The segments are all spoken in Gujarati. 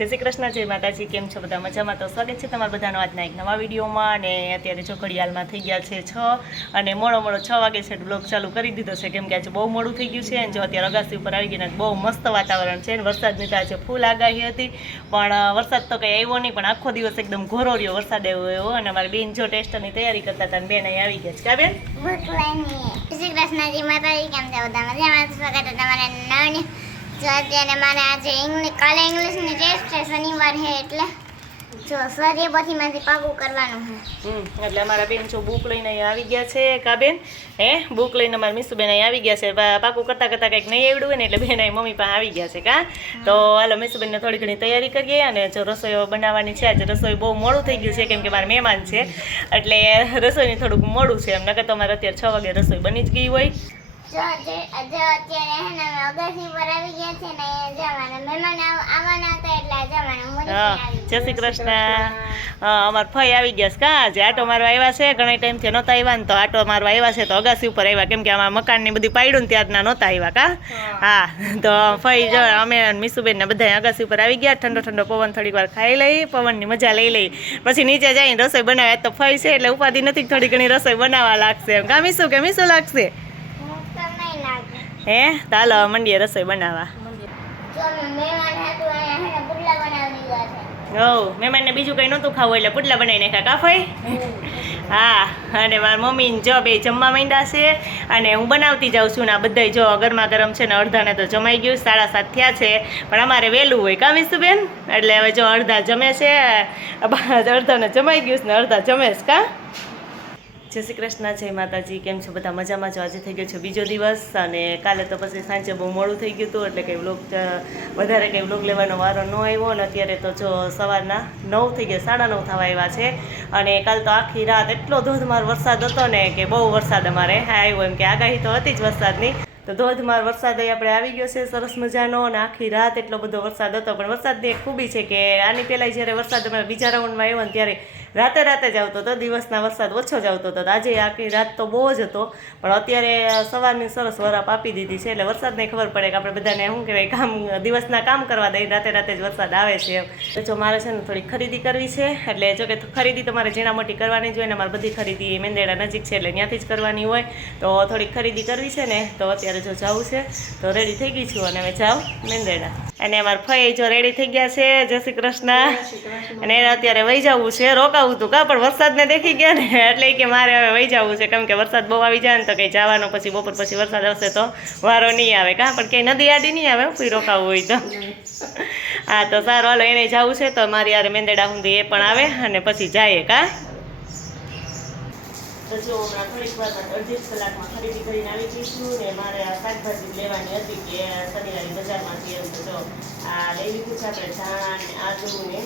જય શ્રી કૃષ્ણ, જય માતાજી. કેમ છો બધા? મજામાં? તો સ્વાગત છે તમારા બધાનો આજના એક નવા વિડીયોમાં. અને અત્યારે જો ઘડિયાળમાં થઈ ગયા છે 6 અને મોડો 6 વાગે છે બ્લોગ ચાલુ કરી દીધો છે, કેમ કે આજે બહુ મોડું થઈ ગયું છે. અને જો અત્યારે અગાસી ઉપર આવી ગઈ ને બહુ મસ્ત વાતાવરણ છે. અને વરસાદની તો આજે ફૂલ આગાહી હતી, પણ વરસાદ તો કંઈ આવ્યો નહીં, પણ આખો દિવસ એકદમ ઘોરો રહ્યો, વરસાદ આવ્યો એવો. અને અમારી બેન જો ટેસ્ટની તૈયારી કરતા હતા, બેન અહીં આવી ગયા છે. કા બેન? જય શ્રી કૃષ્ણ, જય માતાજી. કેમ છો બધા? મજામાં? સ્વાગત છે તમારા નવની. જો અત્યારે મારે આજે કાલે ઇંગ્લિશની ટેસ્ટ છે, શનિવાર છે, એટલે જો સર એ બધીમાંથી પાકું કરવાનું છે. એટલે અમારા બેન જો બુક લઈને અહીં આવી ગયા છે. કા બેન? બુક લઈને અમારા મીસુબેન અહીં આવી ગયા છે. પાકું કરતાં કરતાં કંઈક નહીં આવડ્યું હોય ને, એટલે બેન અહીં મમ્મી પાસે આવી ગયા છે. કા તો હાલો મીસુબેનને થોડી ઘણી તૈયારી કરીએ. અને જો રસોઈ બનાવવાની છે, આજે રસોઈ બહુ મોડું થઈ ગયું છે, કેમ કે મારા મહેમાન છે, એટલે રસોઈની થોડુંક મોડું છે. એમ નકર તો અમારે અત્યારે 6 વાગે રસોઈ બની જ ગઈ હોય. જો અત્યારે હે ને અમે અગાસી પર આવી ગયા છે ને, જવાના મહેમાન આવવાના હતા, એટલે જવાના. જય શ્રી કૃષ્ણ. અમારા ફઈ આવી ગયા છે. કા આજે આટો મારવા આવ્યા છે, ઘણા ટાઈમથી નહોતા આવ્યા ને, તો આટો મારવા આવ્યા છે, તો અગાસી ઉપર આવ્યા, કેમ કે અમારા મકાનની બધી પાડ્યું ને ત્યારના નહોતા આવ્યા. કા હા, તો ફઈ જો અમે મીસુબેન ને બધા અગાસી ઉપર આવી ગયા. ઠંડો ઠંડો પવન થોડીક વાર ખાઈ લઈ, પવનની મજા લઈ લઈ, પછી નીચે જઈને રસોઈ બનાવે. તો ફઈ છે એટલે ઉપાધિ નથી, થોડી ઘણી રસોઈ બનાવવા લાગશે. એમ કા મીસુ કે મીસુ લાગશે? ચાલો મંડીએ રસોઈ બનાવવા. મહેમાનને બીજું કંઈ નહોતું ખાવું, એટલે પુડલા બનાવી નાખ્યા. કાફાઈ હા. અને મારા મમ્મી જો બે જમવા માંડ્યા છે, અને હું બનાવતી જાઉં છું ને. આ બધા જો ગરમા ગરમ છે ને, અડધાને તો જમાઈ ગયું, 7:30 થયા છે, પણ અમારે વહેલું હોય. કા મીસુબેન? એટલે હવે જો અડધા જમે છે, અડધાને જમાઈ ગયું ને અડધા જમે છે. કા જય શ્રી કૃષ્ણ, જય માતાજી. કેમ છો બધા? મજામાં? જો આજે થઈ ગયો છે બીજો દિવસ, અને કાલે તો પછી સાંજે બહુ મોડું થઈ ગયું હતું, એટલે કંઈ વ્લોગ વધારે કંઈ વ્લોગ લેવાનો વારો ન આવ્યો. અને અત્યારે તો જો સવારના 9 થઈ ગયા, 9:30 થવા આવ્યા છે. અને કાલ તો આખી રાત એટલો ધોધમાર વરસાદ હતો ને, કે બહુ વરસાદ અમારે આવ્યો. એમ કે આગાહી તો હતી જ વરસાદની, તો ધોધમાર વરસાદ આપણે આવી ગયો છે સરસ મજાનો. અને આખી રાત એટલો બધો વરસાદ હતો. પણ વરસાદની એક ખૂબી છે કે આની પહેલાં જ્યારે વરસાદ અમે બીજા રાઉન્ડમાં આવ્યો ને, ત્યારે રાતે જ આવતો હતો, દિવસના વરસાદ ઓછો જ આવતો હતો. આજે આખી રાત તો બહુ જ હતો, પણ અત્યારે સવારની સરસ વરાપ આપી દીધી છે, એટલે વરસાદને ખબર પડે કે આપણે બધાને શું કહેવાય, દિવસના કામ કરવા દઈએ, રાતે જ વરસાદ આવે છે. એમ જો મારે છે ને થોડી ખરીદી કરવી છે, એટલે જો કે ખરીદી તમારે ઝીણા મોટી કરવાની જ હોય ને. મારે બધી ખરીદી મેંદેડા નજીક છે, એટલે ત્યાંથી જ કરવાની હોય. તો થોડીક ખરીદી કરવી છે ને, તો અત્યારે જો જવું છે, તો રેડી થઈ ગઈ છું, અને હવે જાઉં મેંદેડા. અને અમારા ફઈ જો રેડી થઈ ગયા છે. જય શ્રી કૃષ્ણ. અને અત્યારે વહી જવું છે, રોકાવું હતું કા, પણ વરસાદને દેખી ગયા ને, એટલે કે મારે હવે વહી જવું છે, કેમ કે વરસાદ બહુ આવી જાય ને, તો કંઈ જવાનો પછી બપોર પછી વરસાદ આવશે તો વારો નહીં આવે. કા પણ કંઈ નદી આડી નહીં આવે કોઈ રોકાવું હોય તો. હા તો સારું, હાલો એને જવું છે, તો મારી યાર મેંદેડા સુધી એ પણ આવે, અને પછી જાય. કા તો જો હમણાં થોડીક વારમાં 1.5 કલાકમાં ખરીદી કરીને આવી જઈશું. ને મારે આ શાકભાજી લેવાની હતી કે શનિવારી બજારમાંથી. એમ તો જો આ લઈ લીધું છે આપણે ધાણા ને આદુ ને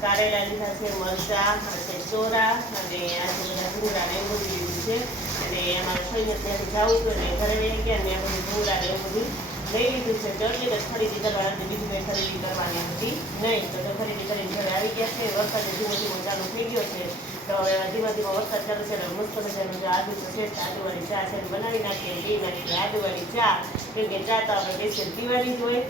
કારેલા લીધા છે, મરચાં છે, ચોરા, અને આજે બધા ભૂંગળા ને એવું બધું લીધું છે. અને અમારે થઈને ત્યાંથી જવું હતું, એટલે ઘરે લઈ ગયા ને બધું ભૂંગળા ને એવું બધું લઈ લીધું છે. તો એટલી જ ખરીદી કરવા હતી, બીજું કંઈ ખરીદી કરવાની હતી નહીં. તો ખરીદી કરીને ઘરે આવી ગયા છે. વરસાદ ધીમો ધીમો ચાલુ થઈ ગયો છે, તો હવે ધીમો ધીમો વરસાદ ચાલુ છે. એટલે મસ્ત મજાનું જો આદુ તો છે, આદુવાળી ચા છે બનાવી નાખીએ. પી નાખીએ આદુવાળી ચા, કેમ કે ચા તો આપણે સ્પેશિયલ પીવાની જ હોય.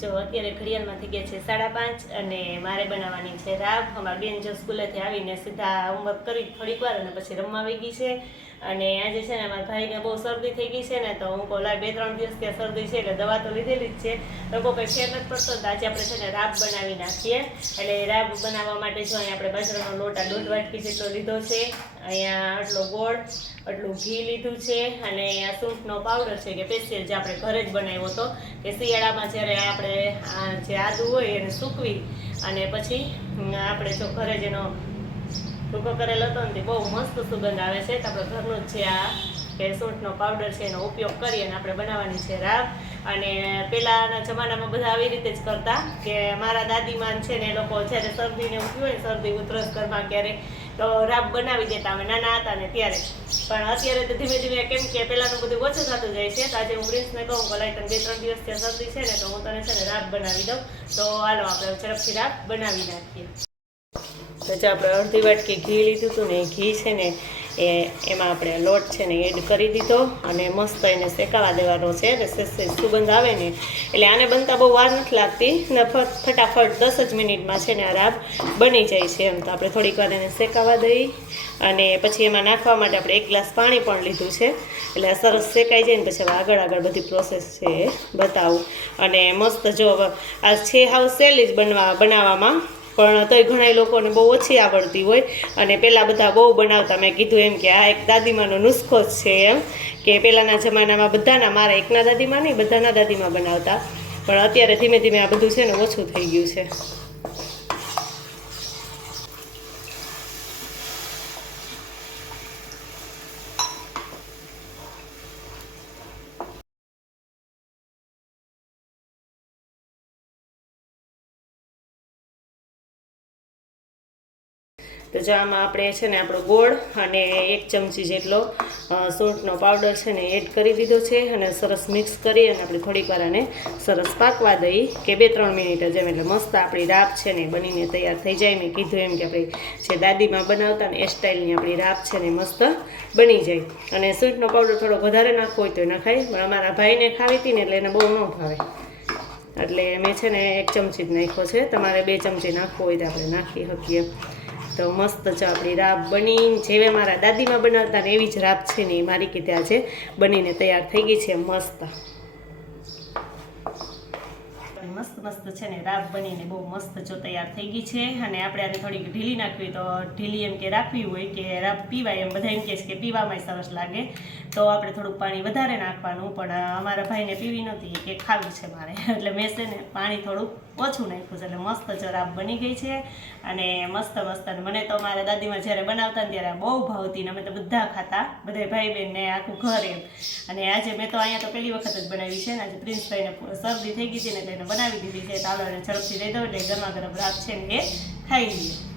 જો અત્યારે ઘડિયાળમાં થઈ ગયા છે 5:30, અને મારે બનાવવાની છે રાબ. અમારી બેન જો સ્કૂલેથી આવીને સીધા હોમવર્ક કરી થોડીક વાર, અને પછી રમવા આવી ગઈ છે. અને આજે છે ને મારા ભાઈને બહુ શરદી થઈ ગઈ છે ને, તો હું કહું 2-3 દિવસ ત્યાં શરદી છે, એટલે દવા તો લીધેલી જ છે, તો કોઈ ફેર નથી પડતો. તો આજે આપણે છે ને રાબ બનાવી નાખીએ. એટલે રાબ બનાવવા માટે જો અહીંયા આપણે બાજરાનો લોટ 1.5 વાટકી જેટલો લીધો છે, અહીંયા આટલો ગોળ, આટલું ઘી લીધું છે, અને અહીંયા સૂંઠનો પાવડર છે, કે સ્પેશિયલ જે આપણે ઘરે જ બનાવ્યો હતો, કે શિયાળામાં જ્યારે આપણે જે આદુ હોય એને સૂકવી, અને પછી આપણે જો ઘરે જ એનો ટૂંકો કરેલો હતો ને, તે બહુ મસ્ત સુગંધ આવે છે. તો આપણે ઘરનું જ છે આ કે સૂંઠનો પાવડર છે, એનો ઉપયોગ કરીએ અને આપણે બનાવવાની છે રાબ. અને પહેલાંના જમાનામાં બધા આવી રીતે જ કરતા, કે મારા દાદીમાન છે ને, એ લોકો જ્યારે શરદીને ઉઠ્યું હોય ને, શરદી ઉધરસ ઘરમાં ક્યારેક, તો રાબ બનાવી દેતા અમે નાના હતા ને ત્યારે. પણ અત્યારે તો ધીમે ધીમે કેમ કે પહેલાંનું બધું ઓછું થતું જાય છે. તો આજે હું પ્રિન્સને કહું કે લાઈક 2-3 દિવસ ત્યાં શરદી છે ને, તો હું તને છે ને રાબ બનાવી દઉં. તો હાલો આપણે ઝડપથી રાબ બનાવી નાખીએ. તો જો આપણે 1.5 વાટકી ઘી લીધું હતું ને, ઘી છે ને એમાં આપણે લોટ છે ને એડ કરી દીધો અને મસ્ત એને શેકાવા દેવાનો છે અને સુગંધ આવે ને એટલે આને બનતા બહુ વાર નથી લાગતી ને ફટાફટ 10 જ મિનિટમાં છે ને આ રાબ બની જાય છે એમ. તો આપણે થોડીક વાર એને શેકાવા દઈ અને પછી એમાં નાખવા માટે આપણે 1 ગ્લાસ પાણી પણ લીધું છે એટલે સરસ શેકાઈ જાય ને પછી હવે આગળ બધી પ્રોસેસ છે એ બતાવું. અને મસ્ત જો આ છે હાવ સહેલી જ બનાવવામાં પણ તોય ઘણા લોકોને બહુ ઓછી આવડતી હોય અને પહેલાં બધા બહુ બનાવતા. મેં કીધું એમ કે આ એક દાદીમાનો નુસ્ખો જ છે એમ કે પહેલાંના જમાનામાં બધાના, મારા એકના દાદીમાં નહીં બધાના દાદીમાં બનાવતા, પણ અત્યારે ધીમે ધીમે આ બધું છે ને ઓછું થઈ ગયું છે. તો જો આમાં આપણે છે ને આપણો ગોળ અને 1 ચમચી જેટલો સૂંઠનો પાવડર છે ને એડ કરી દીધો છે અને સરસ મિક્સ કરી અને આપણે થોડીક વાર આને સરસ પાકવા દઈ કે 2-3 મિનિટ જ એમ. એટલે મસ્ત આપણી રાબ છે ને બનીને તૈયાર થઈ જાય. મેં કીધું એમ કે આપણે જે દાદીમાં બનાવતા ને એ સ્ટાઇલની આપણી રાબ છે ને મસ્ત બની જાય. અને સૂંઠનો પાવડર થોડો વધારે નાખવો હોય તો નખાય, પણ અમારા ભાઈને ખાવી હતી ને એટલે એને બહુ ન ભાવે એટલે મેં છે ને 1 ચમચી જ નાખ્યો છે. તમારે 2 ચમચી નાખવો હોય તો આપણે નાખી શકીએ. તો મસ્ત છે આપણી રાબ બની જેવી મારા દાદીમાં બનાવતા ને એવી જ રાબ છે ને મારી કીધે આજે બનીને તૈયાર થઈ ગઈ છે મસ્ત. મસ્ત છે ને રાબ બનીને બહુ મસ્ત જો તૈયાર થઈ ગઈ છે. અને આપણે આને થોડીક ઢીલી નાખવી તો ઢીલી એમ કે રાખવી હોય કે રાબ પીવાય એમ બધા એમ કહે છે કે પીવામાં સરસ લાગે તો આપણે થોડુંક પાણી વધારે નાખવાનું, પણ અમારા ભાઈને પીવી નથી કે ખાવી છે મારે એટલે મેં છે ને પાણી થોડુંક ઓછું નાખ્યું છે. એટલે મસ્ત જો રાબ બની ગઈ છે અને મસ્ત અને મને તો મારા દાદીમાં જ્યારે બનાવતા ને ત્યારે બહુ ભાવતી ને અમે તો બધા ખાતા, બધા ભાઈ બહેન ને આખું ઘર એમ. અને આજે મેં તો અહીંયા તો પહેલી વખત જ બનાવી છે ને આજે પ્રિન્સભાઈને શરદી થઈ ગઈ હતી ને એટલે એને બનાવી દીધી છે. ચાલો એને ઝડપથી દઈ દો એટલે ગરમા ગરમ રાબ છે ને એ ખાઈ લઈએ.